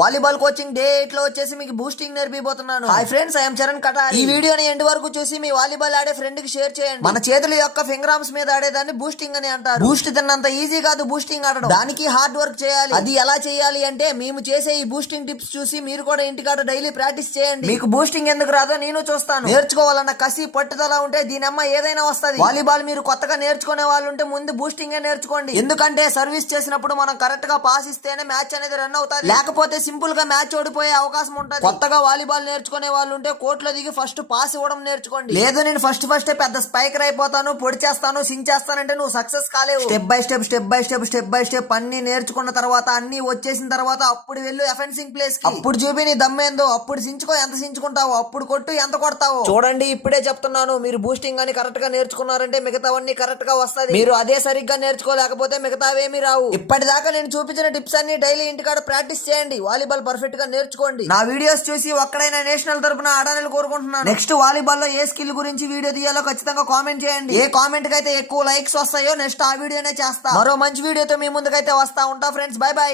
Volleyball coaching day 8 లో వచ్చేసి మీకు boosting నేర్పిపోతున్నాను. Hi friends, I'm Charan Katari. ఈ వీడియోని ఎండ్ వరకు చూసి మీ వాలీబాల్ ఆడే ఫ్రెండ్ కి షేర్ చేయండి. మన చేతుల యొక్క ఫింగర్ ఆర్మ్స్ మీద ఆడేదాన్ని బూస్టింగ్ అని అంటారు. బూస్ట్ తిన్నంత ఈజీ కాదు బూస్టింగ్ ఆడడం. దానికి హార్డ్ వర్క్ చేయాలి. అది ఎలా చేయాలి అంటే మేము చేసే ఈ బూస్టింగ్ టిప్స్ చూసి మీరు కూడా ఇంటికాడ డైలీ ప్రాక్టీస్ చేయండి. మీకు బూస్టింగ్ ఎందుకు రాదో నేను చూస్తాను. నేర్చుకోవాలన్న కసి పట్టుదల ఉంటే దీని అమ్మ ఏదైనా వస్తుంది. వాలీబాల్ మీరు కొత్తగా నేర్చుకునే వాళ్ళు ఉంటే ముందు బూస్టింగ్ నేర్చుకోండి. ఎందుకంటే సర్వీస్ చేసినప్పుడు మనం కరెక్ట్ గా పాస్ ఇస్తేనే మ్యాచ్ అనేది రన్ అవుతుంది. లేకపోతే సింపుల్ గా మ్యాచ్ ఓడిపోయే అవకాశం ఉంటుంది. కొత్తగా వాలీబాల్ నేర్చుకునే వాళ్ళు ఉంటే కోర్టులో దిగి ఫస్ట్ పాస్ ఇవ్వడం నేర్చుకోండి. లేదు నేను ఫస్ట్ పెద్ద స్పైకర్ అయిపోతాను, పొడి చేస్తాను, సింగ్ చేస్తానంటే నువ్వు సక్సెస్ కాలేవు. స్టెప్ బై స్టెప్ అన్ని నేర్చుకున్న తర్వాత అన్ని వచ్చేసిన తర్వాత అప్పుడు వెళ్ళు అఫెన్సింగ్ ప్లేస్ కి. అప్పుడు చూపి నీ దమ్మేందో, అప్పుడు సించుకో, ఎంత సించుకుంటావు, అప్పుడు కొట్టు, ఎంత కొడతావు. చూడండి ఇప్పుడే చెప్తున్నాను, మీరు బూస్టింగ్ అని కరెక్ట్ గా నేర్చుకున్నారంటే మిగతావన్నీ కరెక్ట్ గా వస్తాయి. మీరు అదే సరిగ్గా నేర్చుకోలేకపోతే మిగతావేమీ రావు. ఇప్పటిదాకా నేను చూపించిన టిప్స్ అన్ని డైలీ ఇంటికాడ ప్రాక్టీస్ చేయండి. వాలీబాల్ పర్ఫెక్ట్ గా నేర్చుకోండి. నా వీడియోస్ చూసి ఒక్కడైనా నేషనల్ తరపున ఆడాలని కోరుకుంటున్నాను. నెక్స్ట్ వాలీబాల్ లో ఏ స్కిల్ గురించి వీడియో తీయాలో ఖచ్చితంగా కామెంట్ చేయండి. ఏ కామెంట్ కి అయితే ఎక్కువ లైక్స్ వస్తాయో నెక్స్ట్ ఆ వీడియోనే చేస్తా. మరో మంచి వీడియోతో మీ ముందుకైతే వస్తా ఉంటా ఫ్రెండ్స్. By by.